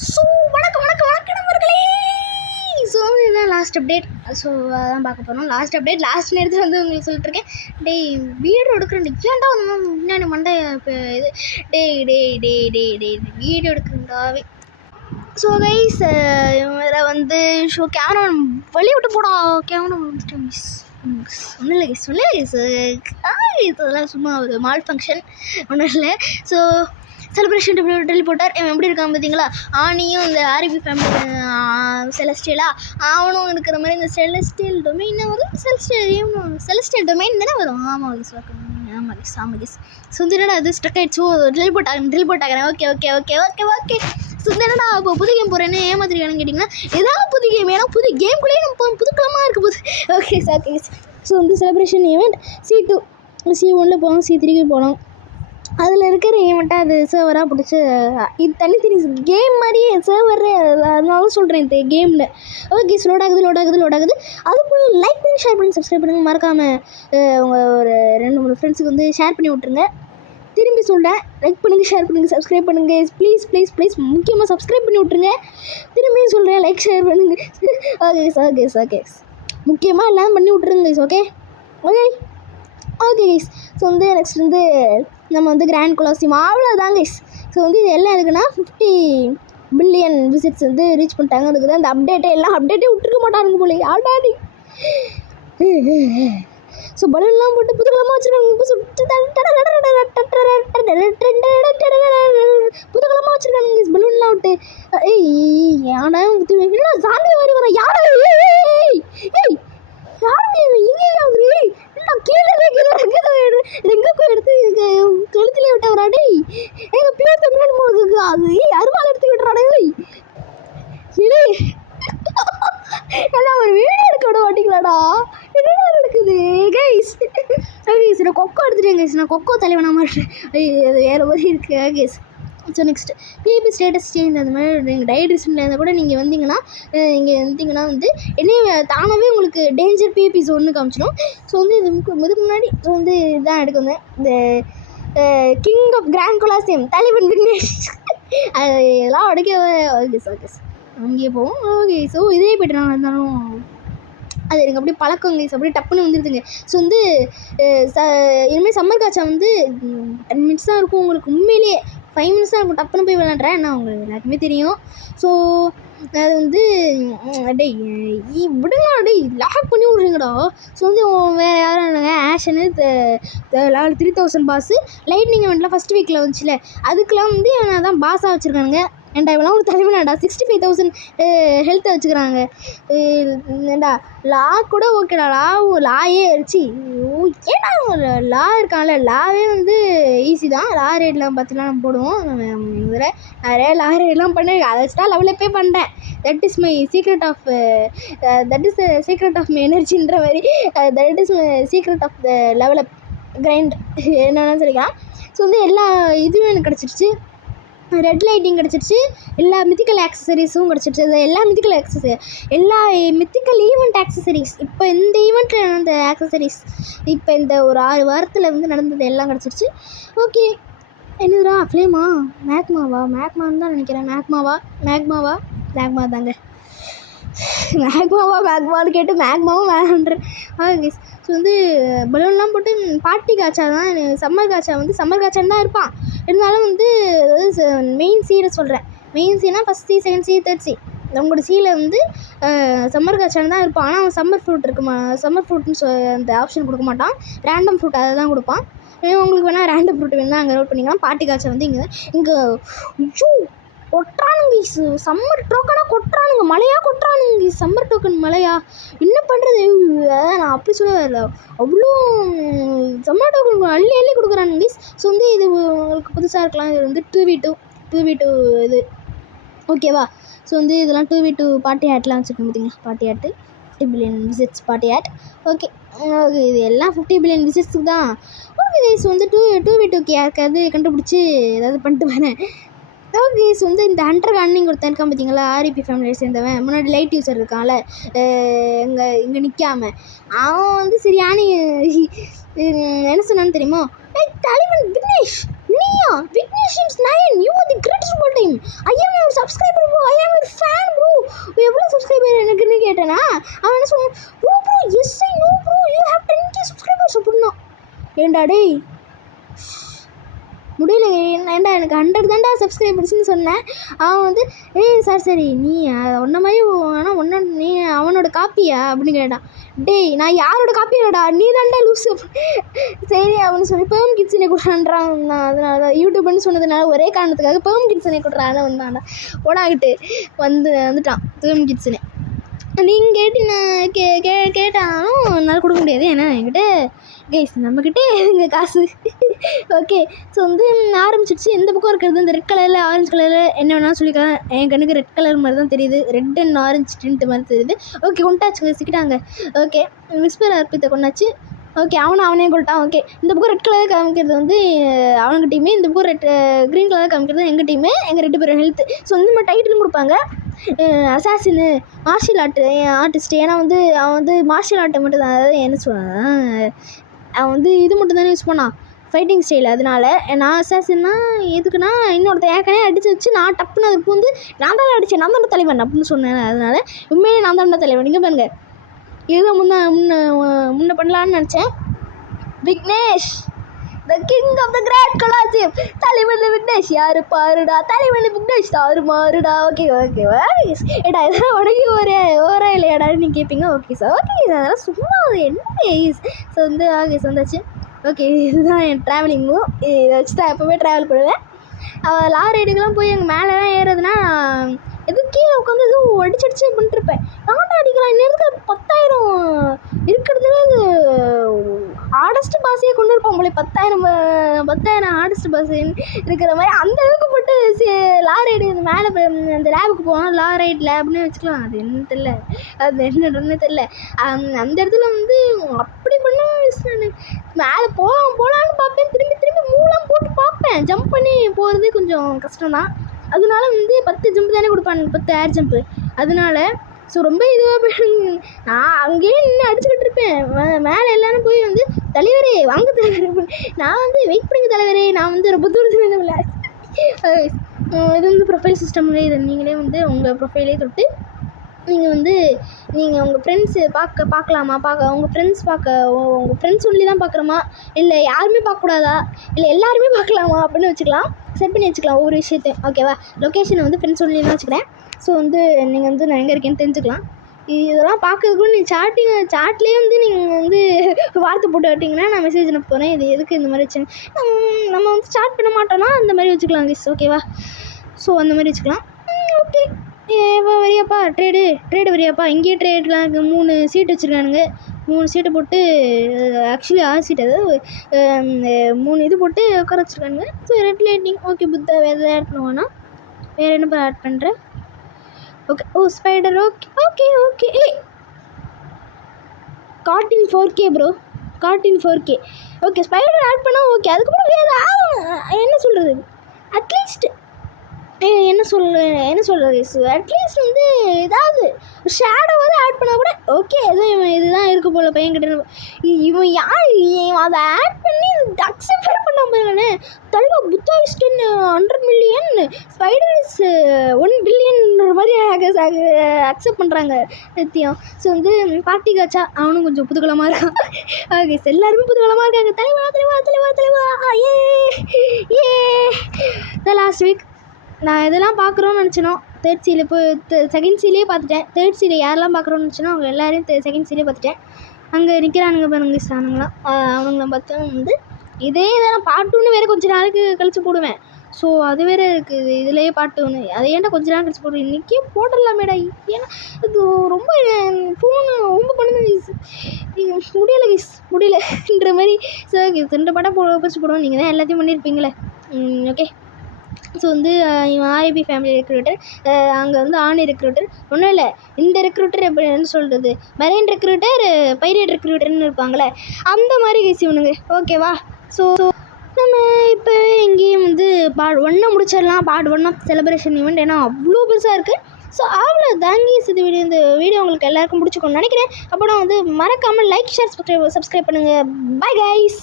So வணக்கம் வணக்கம் வணக்கம் நண்பர்களே. ஸோ இதுதான் லாஸ்ட் அப்டேட். ஸோ அதான் பார்க்க போகிறோம். லாஸ்ட் அப்டேட் லாஸ்ட் நேரத்தில் வந்து உங்களுக்கு சொல்லிட்டுருக்கேன். டேய் வீடியோ எடுக்கிறேன், ஏன்டா வந்து முன்னாடி மண்டை இப்போ இது டே வீடியோ எடுக்கிறேன்டாவே. ஸோ கைஸ் இதில் வந்து ஷோ கேமரா வெளியே விட்டு போடா. கேமரா மிஸ் ஒன்றும் இல்லை கைஸ், இதெல்லாம் சும்மா ஒரு மால் ஃபங்க்ஷன் ஒன்றும் இல்லை. ஸோ செலிப்ரேஷன் டெல்லி போட்டார். எப்படி இருக்கான் பார்த்தீங்களா? ஆனியும் இந்த ஆர்பி ஃபேமிலி செலஸ்டியலா அவனும் இருக்கிற மாதிரி இந்த செலஸ்டியல் டொமைன் வரும். செலஸ்டியல் டொமைன் தானே வரும். ஆமாம் கைஸ். சுந்தரடா அது ஸ்ட்ரக் ஆகிடுச்சு. ட்ரில் போட்டாகிறேன். ஓகே சுந்தரடா இப்போ புது கேம் போகிறேன்னு ஏமாத்திருக்கானு கேட்டிங்கன்னா ஏதாவது புது கேம், ஏன்னா புது கேம்குள்ளேயே நம்ம புதுக்கிழமாக இருக்குது போது. ஓகே ஸோ வந்து செலிப்ரேஷன் ஈவெண்ட் C2 C1 போகலாம், C3க்கு போகலாம். அதில் இருக்கிற ஈவெண்ட்டாக அது சர்வராக பிடிச்சி இது தனித்தனி கேம் மாதிரியே சர்வர், அதனால சொல்கிறேன் இந்த கேமில். ஓகே லோட் ஆகுது. அதுக்குள்ளே லைக் பண்ணி ஷேர் பண்ணி சப்ஸ்கிரைப் பண்ணுங்கள். மறக்காமல் உங்கள் ஒரு 2-3 ஃப்ரெண்ட்ஸுக்கு வந்து ஷேர் பண்ணி விட்ருங்க. திரும்பி சொல்கிறேன், லைக் பண்ணுங்கள், ஷேர் பண்ணுங்கள், சப்ஸ்கிரைப் பண்ணுங்கள். ப்ளீஸ் முக்கியமாக சப்ஸ்கிரைப் பண்ணி விட்ருங்க. திரும்பியும் சொல்கிறேன், லைக் ஷேர் பண்ணுங்கள். ஓகே முக்கியமாக எல்லாம் பண்ணி விட்ருங்க கைஸ். Okay guys. ஸோ வந்து நெக்ஸ்ட் வந்து நம்ம வந்து கிராண்ட் கொலாசியம் அவ்வளோதான் கைஸ். ஸோ வந்து இது எல்லாம் இருக்குன்னா 50 பில்லியன் விசிட்ஸ் வந்து ரீச் பண்ணிட்டாங்க. அதுக்கு தான் இந்த அப்டேட்டே விட்டுருக்க மாட்டாங்க போல ஆடாடி. ஸோ பலூன்லாம் போட்டு புதுக்கலமாக வச்சுருக்காங்க. புதுக்கலமாக வச்சுருக்காங்க பலூன்லாம் விட்டு. யானை சாமி மாதிரி வர யானை எடுத்து கழுத்துல விட்ட வராடே. எங்க பியூர் தமிழ் போகுது அது அருவாள் எடுத்து விட்டுறாடே. எல்லாம் ஒரு வீடியோ எடுக்க விட மாட்டீங்களாடா? என்ன நடக்குது கைஸ்? நான் கொக்கோ எடுத்துட்டேன் கைஸ். நான் கொக்கோ தலைவனா மாட்டேன். அது வேறு மாதிரி இருக்கு guys. So next PP status change அந்த மாதிரி நீங்கள் டைரக்ஷனில் இருந்தால் கூட நீங்கள் வந்தீங்கன்னா வந்து என்னையே தானாகவே உங்களுக்கு டேஞ்சர் பிபி ஒன்று காமிச்சிடும். ஸோ வந்து இதுக்கு முன்னாடி ஸோ வந்து இதுதான் எடுக்கணும். இந்த கிங் ஆஃப் கிராண்ட் கொலாசியம் தலைவன் விக்னேஷ் அது இதெல்லாம் உடைக்க ஓகே அங்கேயே போவோம். ஓகே ஸோ இதே போய்ட்டு நான் இருந்தாலும் அது எனக்கு அப்படியே பழக்கம் கைஸ், அப்படியே டப்புன்னு வந்துடுதுங்க. ஸோ வந்து இனிமேல் சம்மர் காய்ச்சா வந்து 10 மினிட்ஸ் தான் இருக்கும். உங்களுக்கு உண்மையிலேயே 5 மினிட்ஸ் தான் இருக்கும். டப்புன்னு போய் விளாட்றேன். ஏன்னா உங்களுக்கு எல்லாருக்குமே தெரியும். ஸோ அது வந்து விடுங்களா லாக் பண்ணி விட்றீங்கடா. ஸோ வந்து வேறு யாரும் இல்லைங்க, ஆஷனு லெவல் 3000 பாஸு லைட்னிங் இவெண்ட்லாம் ஃபஸ்ட் வீக்கில் வந்துச்சுல, அதுக்கெலாம் வந்து நான் தான் பாஸாக வச்சுருக்கானுங்க. ஏன்டா இவெல்லாம் ஒரு தலைவனாடா. 65,000 ஹெல்த்தை வச்சுக்கிறாங்க. ஏண்டா லா கூட ஓகேடா, லாயே அடிச்சு ஏன்னா லா இருக்கான்ல, லாவே வந்து ஈஸி தான். லா ரேட்லாம் பார்த்துலாம் நம்ம போடுவோம். இதில் நிறைய லா ரேட்லாம் பண்ண அதை வச்சுட்டா லெவலில் பே பண்ணுறேன். That is my secret of my எனர்ஜின்ற மாதிரி. That is my secret of the level up grind என்னென்னு சொல்லிக்கலாம். ஸோ வந்து எல்லா இதுவும் எனக்கு கிடச்சிருச்சு. ரெட் லைட்டிங் கிடச்சிருச்சு. எல்லா மித்திக்கல் ஆக்சசரிஸும் கிடச்சிருச்சு. எல்லா மித்திக்கல் ஈவெண்ட் ஆக்சசரிஸ் இப்போ இந்த ஈவெண்ட்டில் நடந்த ஆக்சசரிஸ் இப்போ இந்த ஒரு 6 வாரத்தில் வந்து நடந்தது எல்லாம் கிடச்சிருச்சு. ஓகே என்னதுடா ஃப்ளேமா மேக்மான்னு தான் நினைக்கிறேன். மேக்மா தாங்க. மேக்மான்னு கேட்டு மேக்மாவும் வேணுன்றேன். ஓகே ஸோ வந்து பலூன்லாம் போட்டு பார்ட்டி காய்ச்சா தான் சம்மர் காய்ச்சான்னு தான் இருப்பான். இருந்தாலும் வந்து மெயின் சீரை சொல்கிறேன். மெயின் சீனா first C, second C, third C நம்மளோட சீல வந்து சம்மர் காய்ச்சான்னு தான் இருப்பான். ஆனால் அவன் சம்மர் ஃப்ரூட்னு அந்த ஆப்ஷன் கொடுக்க மாட்டான். ரேண்டம் ஃப்ரூட் அதை தான் கொடுப்பான். உங்களுக்கு வேணால் ரேண்டம் ஃப்ரூட் வேணால் அங்கே நோட் பண்ணிக்கலாம். பார்ட்டி காய்ச்சா வந்து இங்கே கொட்டுறானுங்க சம்மர் டோக்கனாக கொட்டுறானுங்க, மழையாக கொட்டுறானுங்க. சம்மர் டோக்கன் மழையா என்ன பண்ணுறது? நான் அப்படி சொல்ல அவ்வளோ சம்மர் டோக்கன் அள்ளி கொடுக்குறானுங்க. ஸோ வந்து இது உங்களுக்கு புதுசாக இருக்கலாம். இது வந்து 2v2 இது ஓகேவா? ஸோ வந்து இதெல்லாம் 2v2 பார்ட்டி ஆட்லாம் வச்சுருக்கோம் பார்த்தீங்களா? Party ad 50 billion visits party ad. Okay இது எல்லாம் 50 பில்லியன் விசிட்ஸுக்கு தான். ஓகே ஸோ வந்து 2v2க்கு யாருக்காவது கண்டுபிடிச்சி ஏதாவது பண்ணிட்டு வரேன். ஓகே ஸோ வந்து இந்த ஹண்டர் கன்னிங் ஒருத்தன் இருக்கான் பார்த்தீங்களா? ஆர்பி ஃபேமிலியை சேர்ந்தவன், முன்னாடி லைட் யூஸர் இருக்கான்ல, இங்கே நிற்காம அவன் வந்து சரியான என்ன சொன்னான்னு தெரியுமா? தலைவன் விக்னேஷ் நீயா? Vignesh 9 you are the greatest of all time. I am your subscriber ஒரு ஃபேன் ப்ரோ, எவ்வளோ சப்ஸ்கிரைபர் எனக்குன்னு கேட்டேன்னா அவன் என்ன சொன்னான், bro yes I know bro you have 10K subscribers அப்படின்னா. ஏண்டா டேய் முடியல, ஏன்டா எனக்கு 100 தான்டா சப்ஸ்கிரைபர்ஸ்னு சொன்னேன். அவன் வந்து ஏய் சார் சரி நீ ஒன்றை மாதிரி ஆனால் நீ அவனோட காப்பியா அப்படின்னு கேட்டான். டேய் நான் யாரோட காப்பி இல்லைடா, நீ தான்டா லூஸு. சரி அவனு சொல்லி பேம் கிட்ஸனை கொடுறான்றான். அதனால தான் யூடியூப்னு சொன்னதுனால ஒரே காரணத்துக்காக பேம் கிட்ஸனை கொடுறான் வந்தான்டா. ஓடாகிட்டு வந்துட்டான் பேம் கிட்ஸனை. நீங்கள் கேட்டாலும் என்னால் கொடுக்க முடியாது, ஏன்னா என்கிட்ட கைஸ் நம்மக்கிட்ட எதுங்க காசு. ஓகே ஸோ வந்து ஆரம்பிச்சிடுச்சு. எந்த பக்கம் இருக்கிறது இந்த ரெட் கலரில் ஆரஞ்சு கலரில் என்ன வேணாலும் சொல்லிக்கலாம். என் கண்ணுக்கு ரெட் கலர் மாதிரி தான் தெரியுது, ரெட் அண்ட் ஆரஞ்சு டிண்ட் மாதிரி தெரியுது. ஓகே கொண்டாச்சுங்க சிக்கிட்டாங்க. ஓகே விஸ்பர் அர்ப்பித்தை கொண்டாச்சு. ஓகே அவனே கொண்டான். ஓகே இந்த பக்கம் ரெட் கலர் காமிக்கிறது வந்து அவனுக்கு டீமு, இந்த பக்கம் க்ரீன் கலர் காமிக்கிறது எங்கள் டீமு. எங்கள் 2 பேரும் ஹெல்த்து. ஸோ வந்து நம்ம டைட்டிலும் கொடுப்பாங்க அசாசின்னு மார்ஷியல் ஆர்டிஸ்ட். ஏன்னா வந்து அவன் வந்து மார்ஷியல் ஆர்ட்டை மட்டும் தான், அதாவது என்ன சொல்கிறான் அவன் வந்து இது மட்டும் தானே யூஸ் பண்ணான் ஃபைட்டிங் ஸ்டைல். அதனால நான் அசாசின்னா எதுக்குன்னா இன்னொருத்த ஏற்கனவே அடித்து வச்சு நான் டப்புன்னு அது பூந்து நான் தான் அடித்தேன், நான் தான் தலைவன் அப்படின்னு சொன்னேன். அதனால உண்மையிலே நான் தான் தலைவன். நீங்கள் பாருங்க இதுதான் முன்ன பண்ணலான்னு நினச்சேன். Vignesh the king of the great colosseum, தலைவன் விக்னேஷ் யாரு பாருடா, தலைவன் விக்னேஷ் தாரு மாறுடா. ஓகேவா ஏடா இதெல்லாம் உடனே ஓரா இல்லையாடா நீங்கள் கேட்பீங்க. ஓகே சார் ஓகே அதெல்லாம் சும்மா என்ன ஸோ வந்து ஆகேஸ் வந்தாச்சு. ஓகே இதுதான் என் ட்ராவலிங்கும், இதை வச்சு தான் எப்போவுமே ட்ராவல் பண்ணுவேன். லாரி ரைடுக்கெல்லாம் போய் எங்கள் மேலெலாம் ஏறுறதுன்னா எதுவும் கீழே உட்காந்து எதுவும் அடிச்சு பண்ணிட்டுருப்பேன். நானும் அடிக்கலாம் இன்னும் 10,000 இருக்கிறதுல அது ஹார்டஸ்ட் பாஸையே கொண்டு இருப்போம் போல. 10,000 ஹார்டஸ்ட் பாஸ் இருக்கிற மாதிரி அந்த அளவுக்கு போட்டு லாரி ரைடு மேலே அந்த லேபுக்கு போவோம் லாரி ரைட் லேப்னு வச்சுக்கலாம். அது என்ன தெரியல, அது என்னன்னு தெரில. அந்த இடத்துல வந்து அப்படி பண்ண மேலே போகலான்னு பார்ப்பேன், திரும்பி மூலம் போட்டு பார்ப்பேன். ஜம்ப் பண்ணி போகிறது கொஞ்சம் கஷ்டம்தான். அதனால வந்து 10 ஜம்ப் தானே கொடுப்பாங்க, 10 ஏர் ஜம்ப்பு. அதனால ஸோ ரொம்ப இதுவாக நான் அங்கேயே நின்று அடிச்சுக்கிட்டு இருப்பேன். மேலே எல்லாரும் போய் வந்து தலைவரே வாங்க தலைவர், நான் வந்து வெயிட் பண்ணுங்க தலைவரே, நான் வந்து ரொம்ப தூரத்தில் இது வந்து ப்ரொஃபைல் சிஸ்டம்லேயே இதை நீங்களே வந்து உங்கள் ப்ரொஃபைலே தொட்டு நீங்கள் உங்கள் ஃப்ரெண்ட்ஸு பார்க்கலாமா, உங்கள் ஃப்ரெண்ட்ஸ் ஒன்லி தான் பார்க்குறோமா, இல்லை யாருமே பார்க்கக்கூடாதா, இல்லை எல்லாருமே பார்க்கலாமா அப்படின்னு வச்சுக்கலாம். செட் பண்ணி வச்சுக்கலாம் ஒவ்வொரு விஷயத்தையும். ஓகேவா லொக்கேஷனை வந்து ஃப்ரெண்ட்ஸ் ஒன்லி தான் வச்சுக்கிறேன். ஸோ வந்து நீங்கள் வந்து நான் எங்கே இருக்கேன்னு தெரிஞ்சுக்கலாம். இதெல்லாம் பார்க்கறதுக்கு நீங்கள் சாட்லேயே வந்து நீங்கள் வந்து வார்த்தை போட்டு விட்டிங்கன்னா நான் மெசேஜ் அனுப்ப போகிறேன். இது எதுக்கு இந்த மாதிரி வச்சு நம்ம வந்து ஸ்டார்ட் பண்ண மாட்டோம்னா அந்த மாதிரி வச்சுக்கலாம் கிஸ். ஓகேவா ஸோ அந்த மாதிரி வச்சுக்கலாம். ஓகே வரியாப்பா ட்ரேடு வரியாப்பா. இங்கேயே ட்ரேட்லாம் 3 சீட்டு வச்சுருக்கானுங்க. 3 சீட்டை போட்டு ஆக்சுவலி 6 சீட்டு, அதாவது 3 இது போட்டு உட்கார வச்சுருக்கானுங்க. ஸோ ரெட் லைட்டிங் ஓகே புத்தா வேறு ஆட் பண்ணுவானா, வேறு என்னப்பா ஆட் பண்ணுறேன். ஓகே ஸ்பைடர் ஓகே கார்டின் 4K ப்ரோ, கார்டின் 4K. ஓகே ஸ்பைடர் ஆட் பண்ணால் ஓகே. அதுக்கப்புறம் வேறு என்ன சொல்கிறது, அட்லீஸ்ட் என்ன சொல்கிறது அட்லீஸ்ட் வந்து ஏதாவது ஷேடோவாவது ஆட் பண்ணால் கூட ஓகே. எதுவும் இதுதான் இருக்க போல பையன்கிட்ட. இவன் அதை ஆட் பண்ணி அக்செப்ட் பண்ண பாருங்கண்ணே. தலைவா Buddha is 100 million, spider is 1 பில்லியன்ற மாதிரி அக்செப்ட் பண்ணுறாங்க நித்தியம். ஸோ வந்து பார்ட்டி காச்சா அவனும் கொஞ்சம் புதுகலமாக இருக்கான். ஓகே எல்லாருமே புதுகலமாக இருக்காங்க. தலைவா ஏ லாஸ்ட் வீக் நான் இதெல்லாம் பார்க்குறோன்னு நினச்சினோம். தேர்ட் சீல போய் செகண்ட் சீலே பார்த்துட்டேன். தேர்ட் சீலை யாரெல்லாம் பார்க்குறோன்னு நினச்சினோ அவங்க எல்லோரையும் செகண்ட் சீலே பார்த்துட்டேன். அங்கே நிற்கிறானுங்க பாருங்க சாணுங்களாம், அவங்களாம் பார்த்தா வந்து இதே இதெல்லாம் பார்ட் 1 வேறு கொஞ்சம் நாளைக்கு கழித்து போடுவேன். ஸோ அது வேறு இருக்குது, இதுலேயே பார்ட் 1 அதை ஏன்டா கொஞ்சம் நாள் கழிச்சு போடுவேன், இன்றைக்கே போடலாமேடா. ஏன்னா அது ரொம்ப ஃபோனு ரொம்ப பண்ணுது முடியலன்ற மாதிரி. ஸோ 2 படம் பிடிச்சி போடுவோம். நீங்கள் தான் எல்லாத்தையும் பண்ணியிருப்பீங்களே. ஓகே ஸோ வந்து இவன் ஆர்ஐபி ஃபேமிலி ரெக்ரூட்டர், அங்கே வந்து ஆணி ரெக்ரூட்டர். ஒன்றும் இல்லை, இந்த ரெக்ரூட்டர் எப்படின்னு சொல்கிறது, மெரைன் ரெக்ரூட்டர் பைரேட் ரெக்ரூட்டர்னு இருப்பாங்களே அந்த மாதிரி கேசி இவனுங்க. ஓகேவா ஸோ நம்ம இப்போ இங்கேயும் வந்து பார்ட் 1 முடிச்சிடலாம். பார்ட் 1 ஆஃப் செலிப்ரேஷன் ஈவெண்ட், ஏன்னா அவ்வளோ பெருசாக இருக்குது. ஸோ அவ்வளோ தாங்கி இந்த வீடியோ உங்களுக்கு எல்லாருக்கும் பிடிச்சிக்கணும்னு நினைக்கிறேன். அப்புறம் வந்து மறக்காமல் லைக் ஷேர் சப்ஸ்கிரைப் பண்ணுங்கள். Bye guys.